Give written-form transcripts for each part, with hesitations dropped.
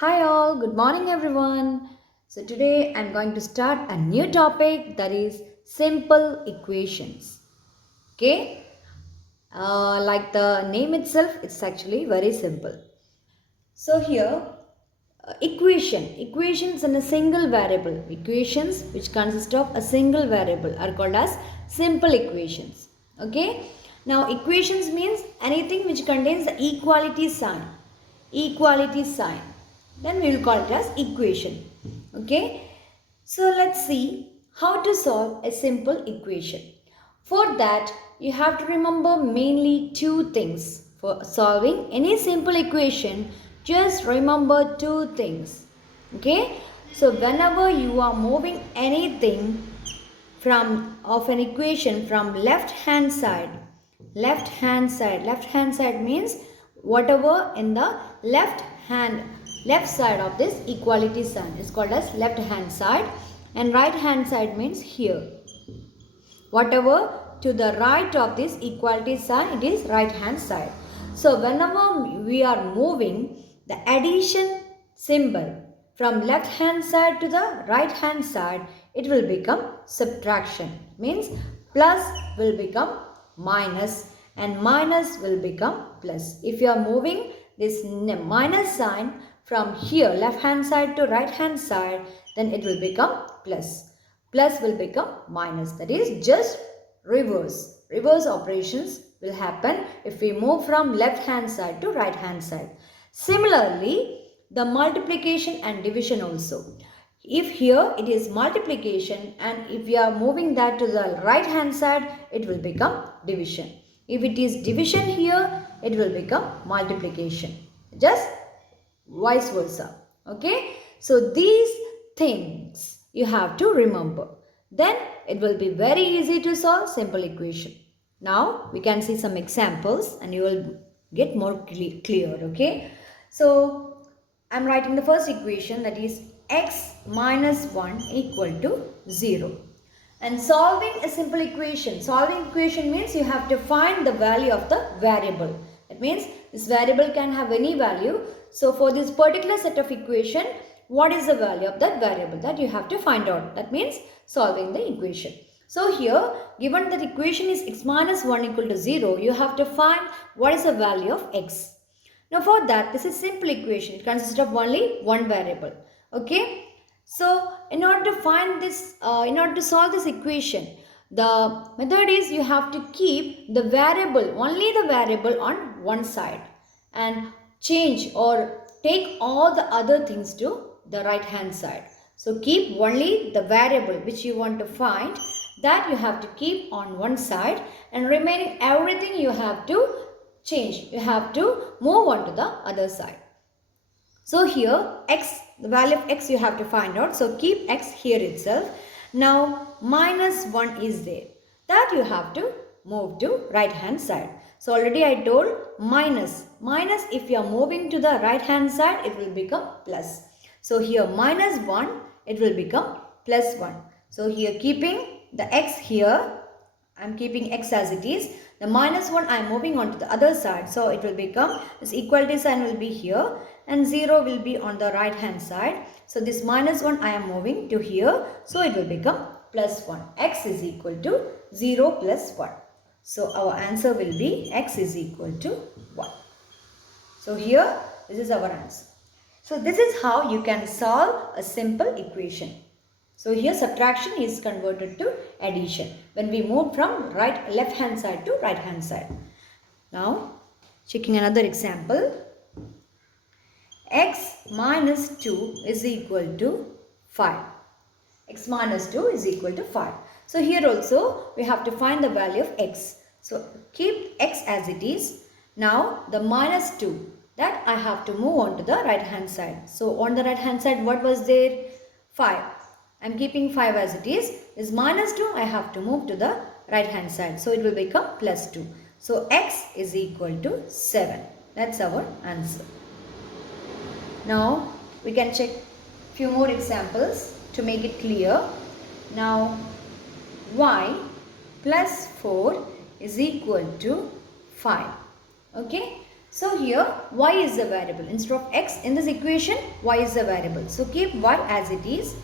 Hi all, good morning everyone. So today I'm going to start a new topic that is simple equations. Okay, like the name itself, it's actually very simple. So here, equations in a single variable, equations which consist of a single variable are called as simple equations. Okay, now equations means anything which contains the equality sign, then we will call it as equation. Okay, so let's see how to solve a simple equation. For that, you have to remember mainly two things. For solving any simple equation, just remember two things. Okay, so whenever you are moving anything from of an equation from left hand side means whatever in the left side of this equality sign is called as left hand side, and right hand side means here whatever to the right of this equality sign, it is right hand side. So whenever we are moving the addition symbol from left hand side to the right hand side, it will become subtraction, means plus will become minus and minus will become plus. If you are moving this minus sign from here left hand side to right hand side, then it will become plus. Plus will become minus, that is just reverse operations will happen if we move from left hand side to right hand side. Similarly, the multiplication and division also, if here it is multiplication and if we are moving that to the right hand side, it will become division. If it is division here, it will become multiplication, just vice versa. Okay, so these things you have to remember, then it will be very easy to solve simple equation. Now we can see some examples and you will get more clear. Okay, so I'm writing the first equation, that is x minus 1 equal to 0. And solving a simple equation, solving equation means you have to find the value of the variable. That means this variable can have any value. So for this particular set of equation, what is the value of that variable, that you have to find out. That means solving the equation. So here, given that equation is x minus 1 equal to 0, you have to find what is the value of x. Now for that, this is simple equation. It consists of only one variable. Okay. So in order to find this, in order to solve this equation, the method is you have to keep the variable, only the variable on one side, and change or take all the other things to the right hand side. So keep only the variable which you want to find, that you have to keep on one side, and remaining everything you have to change. You have to move on to the other side. So here x, the value of x you have to find out. So keep x here itself. Now minus 1 is there, that you have to move to right hand side. So already I told minus. Minus, if you are moving to the right hand side, it will become plus. So here minus 1, it will become plus 1. So here keeping the x here, I am keeping x as it is. The minus 1 I am moving on to the other side. So it will become, this equality sign will be here and 0 will be on the right hand side. So this minus 1 I am moving to here. So it will become plus 1. X is equal to 0 plus 1. So our answer will be x is equal to 1. So here this is our answer. So this is how you can solve a simple equation. So here subtraction is converted to addition when we move from left hand side to right hand side. Now checking another example. X minus 2 is equal to 5. X minus 2 is equal to 5. So here also we have to find the value of x. So keep x as it is. Now the minus 2, that I have to move on to the right hand side. So on the right hand side what was there? 5. I am keeping 5 as it is. This minus 2 I have to move to the right hand side. So it will become plus 2. So x is equal to 7. That's our answer. Now we can check few more examples to make it clear. Now y plus 4 is equal to 5. Okay. So here y is the variable. Instead of x in this equation, y is the variable. So keep y as it is.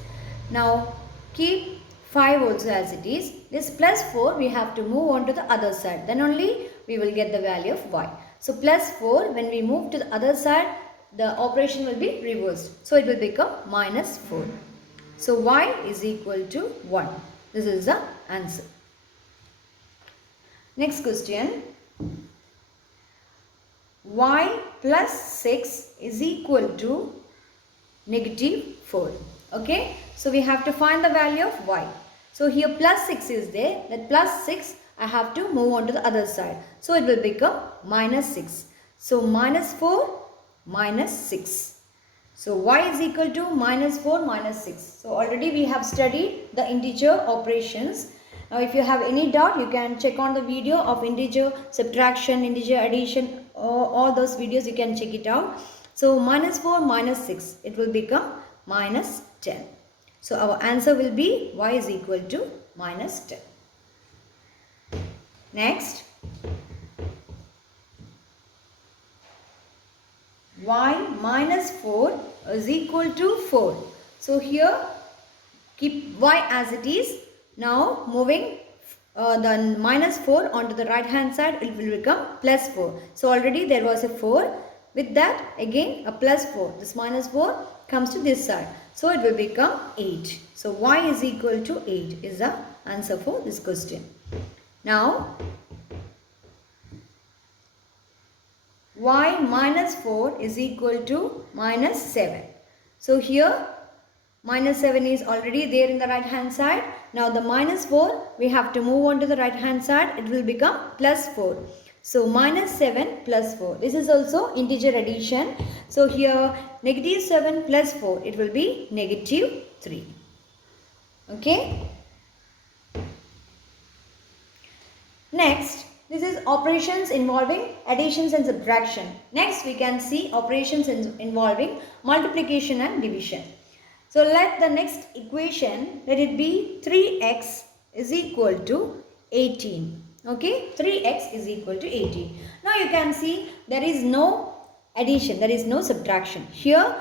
Now keep 5 also as it is. This plus 4 we have to move on to the other side. Then only we will get the value of y. So plus 4, when we move to the other side, the operation will be reversed. So it will become minus 4. So y is equal to 1. This is the answer. Next question. Y plus 6 is equal to negative 4. Okay. So we have to find the value of y. So here plus 6 is there. That plus 6 I have to move on to the other side. So it will become minus 6. So minus 4 minus 6. So y is equal to minus 4 minus 6. So already we have studied the integer operations. Now if you have any doubt, you can check on the video of integer subtraction, integer addition, all those videos you can check it out. So minus 4 minus 6, it will become minus 10. So our answer will be y is equal to minus 10. Next, y minus 4 is equal to 4. So here keep y as it is. Now moving the minus 4 onto the right hand side, it will become plus 4. So already there was a 4. With that again a plus 4. This minus 4 comes to this side. So it will become 8. So y is equal to 8 is the answer for this question. Now y minus 4 is equal to minus 7. So here minus 7 is already there in the right hand side. Now the minus 4 we have to move on to the right hand side. It will become plus 4. So minus 7 plus 4. This is also integer addition. So here negative 7 plus 4. It will be negative 3. Okay. Next, this is operations involving additions and subtraction. Next we can see operations involving multiplication and division. So let the next equation, let it be 3x is equal to 18. Okay, 3x is equal to 18. Now you can see there is no addition, there is no subtraction. Here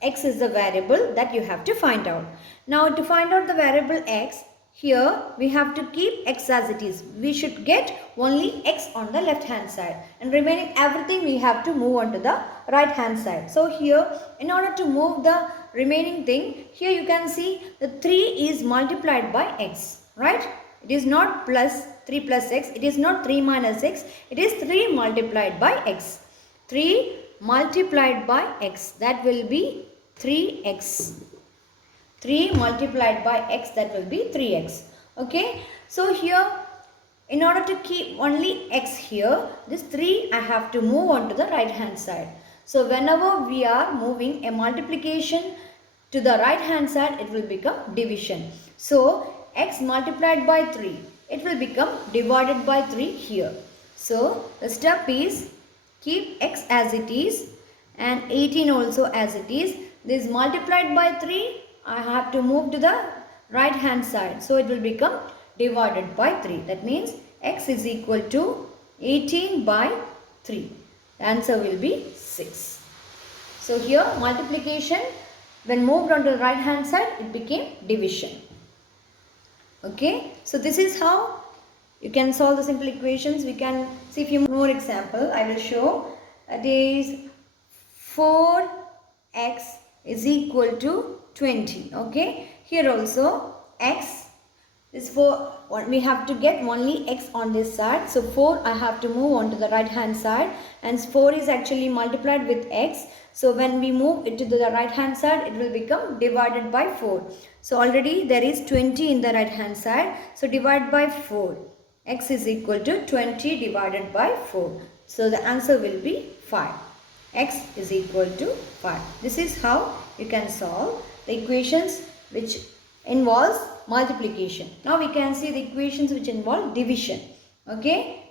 x is the variable that you have to find out. Now to find out the variable x, here we have to keep x as it is. We should get only x on the left hand side, and remaining everything we have to move on to the right hand side. So here in order to move the remaining thing, here you can see the 3 is multiplied by x, right? It is not plus 3 plus x, it is not 3 minus x, it is 3 multiplied by x. 3 multiplied by x, that will be 3x. 3 multiplied by x, that will be 3x. Okay, so here in order to keep only x here, this 3 I have to move on to the right hand side. So whenever we are moving a multiplication to the right hand side, it will become division. So x multiplied by 3, it will become divided by 3 here. So the step is keep x as it is and 18 also as it is. This multiplied by 3, I have to move to the right hand side. So it will become divided by 3. That means x is equal to 18 by 3. The answer will be 6. So here multiplication, when moved on to the right hand side, it became division. Okay. So this is how you can solve the simple equations. We can see a few more examples. I will show. That is 4x is equal to 20. Okay, here also x is 4. We have to get only x on this side. So 4 I have to move on to the right hand side, and 4 is actually multiplied with x. So when we move it to the right hand side, it will become divided by 4. So already there is 20 in the right hand side. So divide by 4. X is equal to 20 divided by 4. So the answer will be 5. X is equal to 5. This is how you can solve the equations which involves multiplication. Now we can see the equations which involve division. Okay.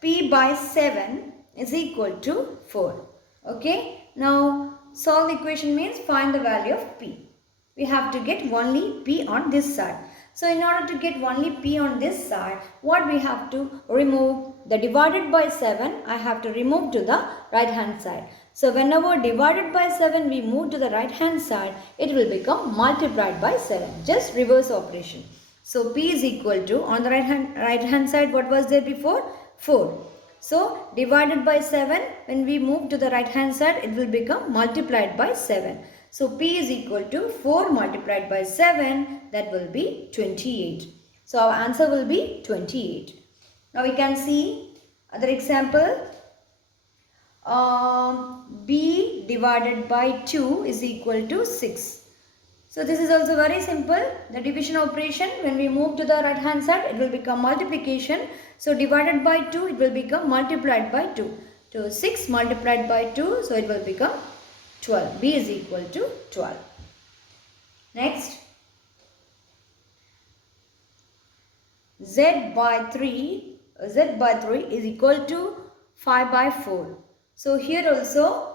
P by 7 is equal to 4. Okay. Now solve the equation means find the value of P. We have to get only P on this side. So in order to get only p on this side, what we have to remove? The divided by 7, I have to remove to the right hand side. So whenever divided by 7 we move to the right hand side, it will become multiplied by 7. Just reverse operation. So p is equal to, on the right hand side, what was there before? 4. So divided by 7, when we move to the right hand side, it will become multiplied by 7. So p is equal to 4 multiplied by 7, that will be 28. So our answer will be 28. Now we can see other example. B divided by 2 is equal to 6. So this is also very simple. The division operation, when we move to the right hand side, it will become multiplication. So divided by 2, it will become multiplied by 2. So 6 multiplied by 2, so it will become 12. B is equal to 12. Next, Z by 3 is equal to 5 by 4. So here also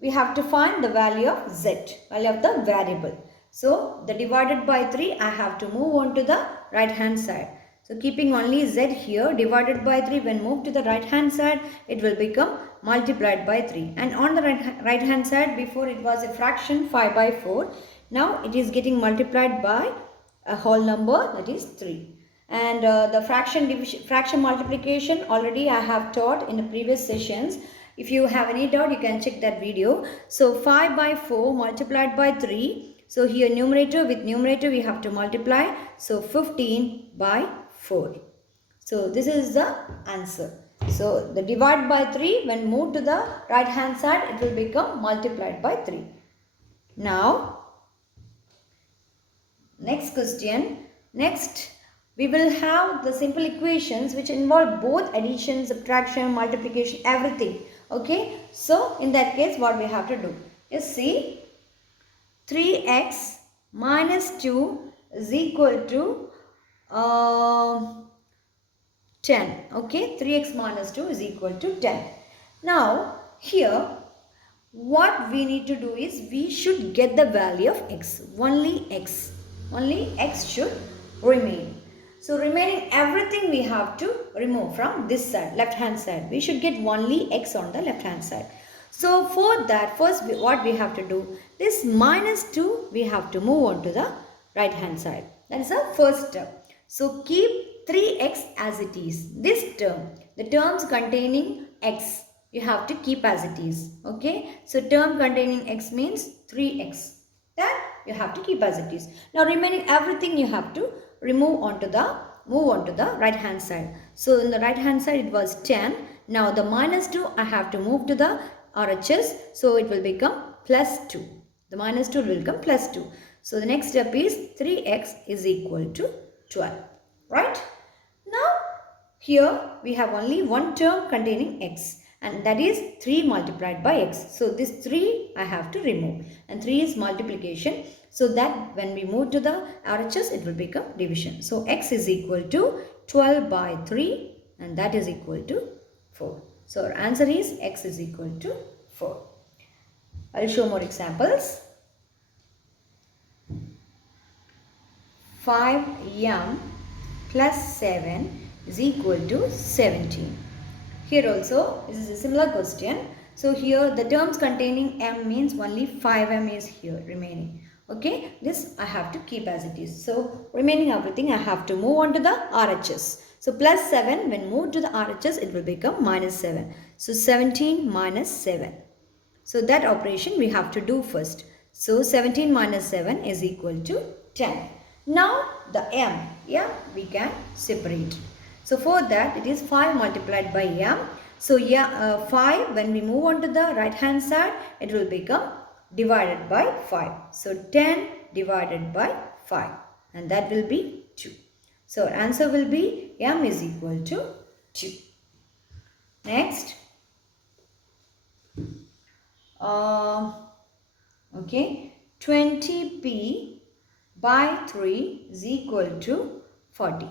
we have to find the value of Z, value of the variable. So the divided by 3, I have to move on to the right hand side. So keeping only Z here, divided by 3, when moved to the right hand side, it will become multiplied by 3. And on the right hand side, before it was a fraction 5 by 4. Now it is getting multiplied by a whole number, that is 3. And the fraction multiplication already I have taught in the previous sessions. If you have any doubt, you can check that video. So 5 by 4 multiplied by 3. So here numerator with numerator we have to multiply. So 15 by 4. So this is the answer. So the divide by 3, when moved to the right hand side, it will become multiplied by 3. Now, next question. Next, we will have the simple equations which involve both addition, subtraction, multiplication, everything. Okay. So in that case, what we have to do is see 3x minus 2 is equal to 10. Okay. 3x minus 2 is equal to 10. Now here what we need to do is we should get the value of x. Only x should remain. So remaining everything we have to remove from this side, left hand side. We should get only x on the left hand side. So for that, first what we have to do, this minus 2 we have to move on to the right hand side. That is the first term. So keep 3x as it is. This term, the terms containing x, you have to keep as it is. Okay. So term containing x means 3x. That you have to keep as it is. Now remaining everything you have to move on to the right hand side. So in the right hand side it was 10. Now the minus 2 I have to move to the RHS. So it will become plus 2. The minus 2 will become plus 2. So the next step is 3x is equal to 12. Right? Now here we have only one term containing x. And that is 3 multiplied by x. So this 3 I have to remove. And 3 is multiplication. So that when we move to the RHS, it will become division. So x is equal to 12 by 3 and that is equal to 4. So our answer is x is equal to 4. I will show more examples. 5m plus 7 is equal to 17. Here also this is a similar question. So here the terms containing m means only 5m is here remaining. Okay, this I have to keep as it is. So remaining everything I have to move on to the RHS. So plus 7, when moved to the RHS, it will become minus 7. So 17 minus 7. So that operation we have to do first. So 17 minus 7 is equal to 10. Now the m, yeah, we can separate. So for that it is 5 multiplied by m. So yeah, 5 when we move on to the right hand side, it will become divided by 5. So 10 divided by 5 and that will be 2. So our answer will be m is equal to 2. Next, okay, 20p by 3 is equal to 40.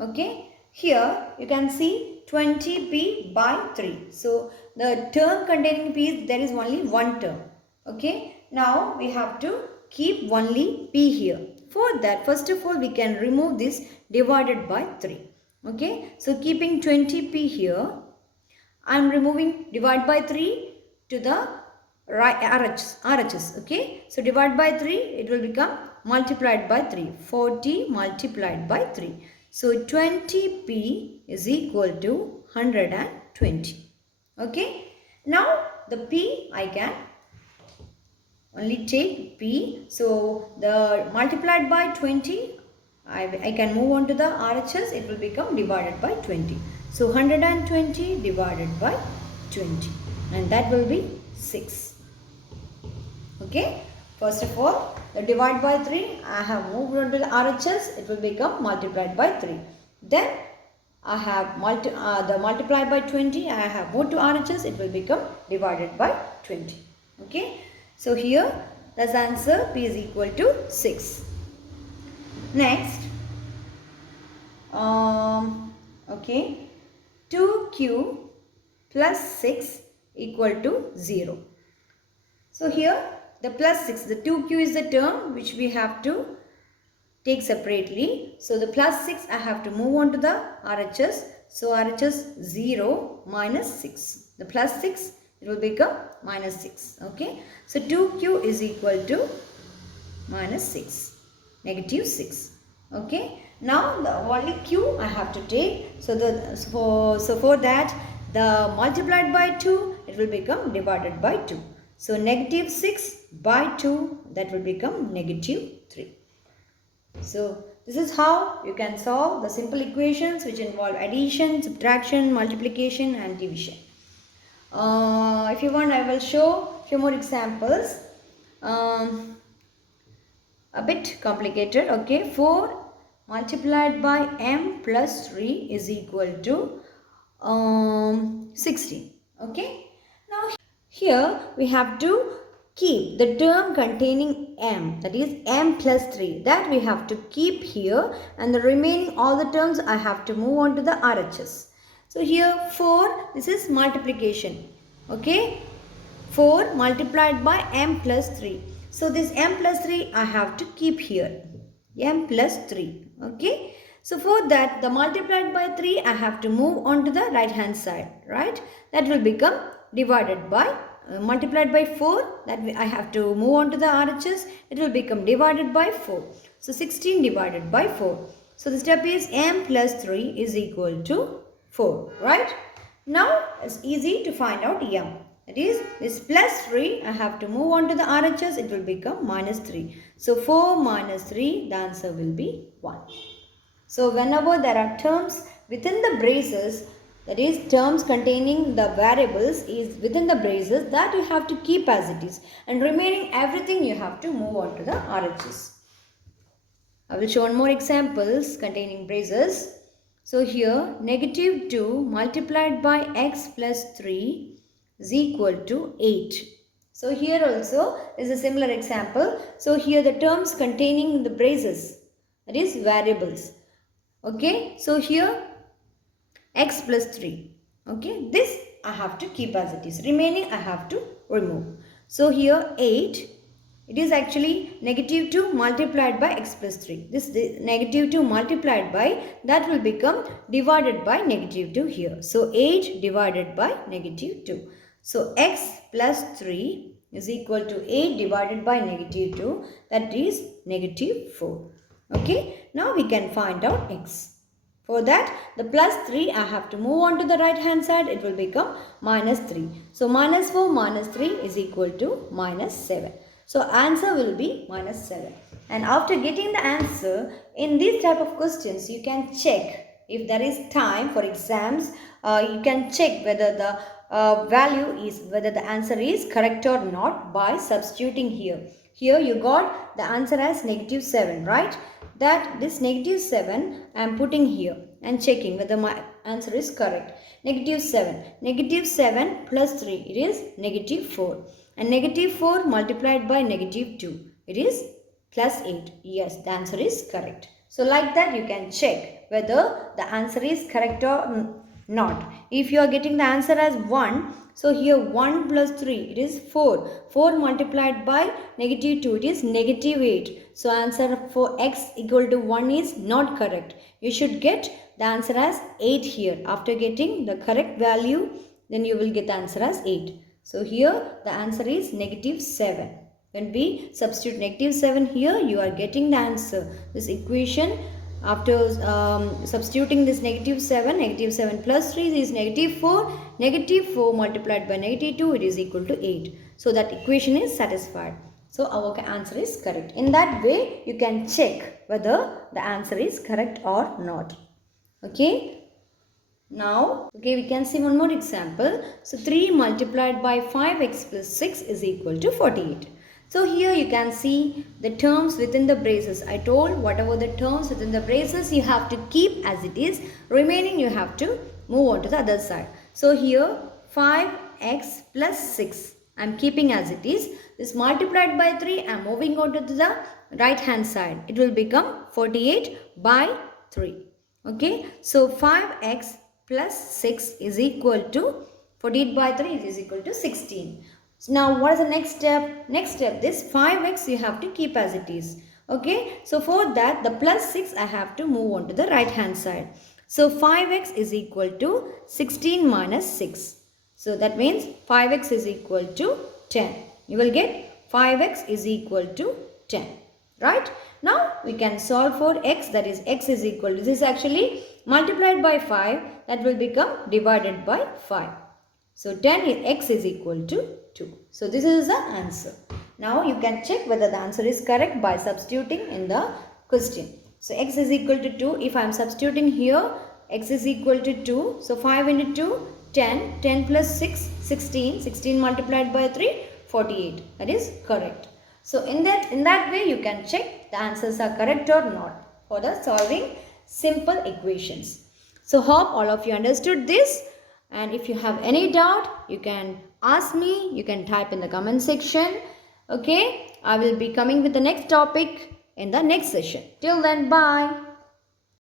Okay, here you can see 20p by 3. So the term containing p, there is only one term. Okay, now we have to keep only p here. For that, first of all, we can remove this divided by 3. Okay, so keeping 20p here, I am removing divide by 3 to the right RHS. Okay, so divide by 3, it will become multiplied by 3. 40 multiplied by 3. So 20p is equal to 120. Okay, now the p I can only take p. So the multiplied by 20, I can move on to the RHS. It will become divided by 20. So 120 divided by 20, and that will be 6. Okay. First of all, the divide by 3, I have moved on to the RHS. It will become multiplied by 3. Then I have the multiplied by 20. I have moved to RHS. It will become divided by 20. Okay. So here the answer P is equal to 6. Next, okay, 2q plus 6 equal to 0. So here the plus 6, the 2q is the term which we have to take separately. So the plus 6 I have to move on to the RHS. So RHS 0 minus 6. The plus 6, it will become minus 6. Okay. So 2q is equal to minus 6. Negative 6. Okay. Now the only q I have to take. So for that, the multiplied by 2, it will become divided by 2. So negative 6 by 2, that will become negative 3. So this is how you can solve the simple equations which involve addition, subtraction, multiplication and division. If you want, I will show few more examples. A bit complicated. Okay, 4 multiplied by m plus 3 is equal to 16. Okay, now here we have to keep the term containing m, that is m plus 3, that we have to keep here, and the remaining all the terms I have to move on to the RHS. So here 4, this is multiplication. Okay, 4 multiplied by m plus 3. So this m plus 3 I have to keep here, m plus 3. Okay, so for that, the multiplied by 3 I have to move on to the right hand side, right? That will become divided by multiplied by 4, that I have to move on to the RHS. It will become divided by 4. So 16 divided by 4. So the step is m plus 3 is equal to 4, right? Now it's easy to find out m. That is, this plus 3, I have to move on to the RHS. It will become minus 3. So 4 minus 3, the answer will be 1. So whenever there are terms within the braces, that is terms containing the variables is within the braces, that you have to keep as it is, and remaining everything you have to move on to the RHS. I will show one more examples containing braces. So here negative 2 multiplied by x plus 3 is equal to 8. So here also is a similar example. So here the terms containing the braces, that is variables. Okay, so here x plus 3. Okay, this I have to keep as it is. Remaining I have to remove. So here 8, it is actually negative 2 multiplied by x plus 3. This negative 2 multiplied by, that will become divided by negative 2 here. So 8 divided by negative 2. So x plus 3 is equal to 8 divided by negative 2, that is negative 4. Okay, now we can find out x. For that, the plus 3 I have to move on to the right hand side. It will become minus 3. So minus 4 minus 3 is equal to minus 7. So answer will be minus 7. And after getting the answer, in this type of questions, you can check if there is time for exams. You can check whether the whether the answer is correct or not by substituting here. Here you got the answer as negative 7, right? That this negative 7 I am putting here and checking whether my answer is correct. Negative 7. Negative 7 plus 3, it is negative 4. And negative 4 multiplied by negative 2, it is plus 8. Yes, the answer is correct. So like that you can check whether the answer is correct or not. If you are getting the answer as 1, so here 1 plus 3, it is 4. 4 multiplied by negative 2, it is negative 8. So answer for x equal to 1 is not correct. You should get the answer as 8 here. After getting the correct value, then you will get the answer as 8. So here the answer is negative 7. When we substitute negative 7 here, you are getting the answer. This equation, after substituting this negative 7 plus 3 is negative 4. Negative 4 multiplied by negative 2, it is equal to 8. So that equation is satisfied. So our answer is correct. In that way, you can check whether the answer is correct or not. Okay. Now, we can see one more example. So 3 multiplied by 5x plus 6 is equal to 48. So here you can see the terms within the braces. I told whatever the terms within the braces you have to keep as it is. Remaining you have to move on to the other side. So here 5x plus 6 I am keeping as it is. This multiplied by 3 I am moving on to the right hand side. It will become 48 by 3. Okay. So 5x plus 6 is equal to 48 by 3 is equal to 16. So now what is the next step? Next step, this 5x you have to keep as it is. Okay. So for that the plus 6 I have to move on to the right hand side. So 5x is equal to 16 minus 6. So that means 5x is equal to 10. You will get 5x is equal to 10. Right. Now we can solve for x, that is x is equal to, this is actually multiplied by 5, that will become divided by 5. So 10 is x is equal to 2. So this is the answer. Now you can check whether the answer is correct by substituting in the question. So x is equal to 2. If I am substituting here, x is equal to 2. So 5 into 2, 10. 10 plus 6, 16. 16 multiplied by 3, 48. That is correct. So in that way you can check the answers are correct or not for the solving simple equations. So hope all of you understood this, and if you have any doubt you can ask me, you can type in the comment section. Okay, I will be coming with the next topic in the next session. Till then, bye.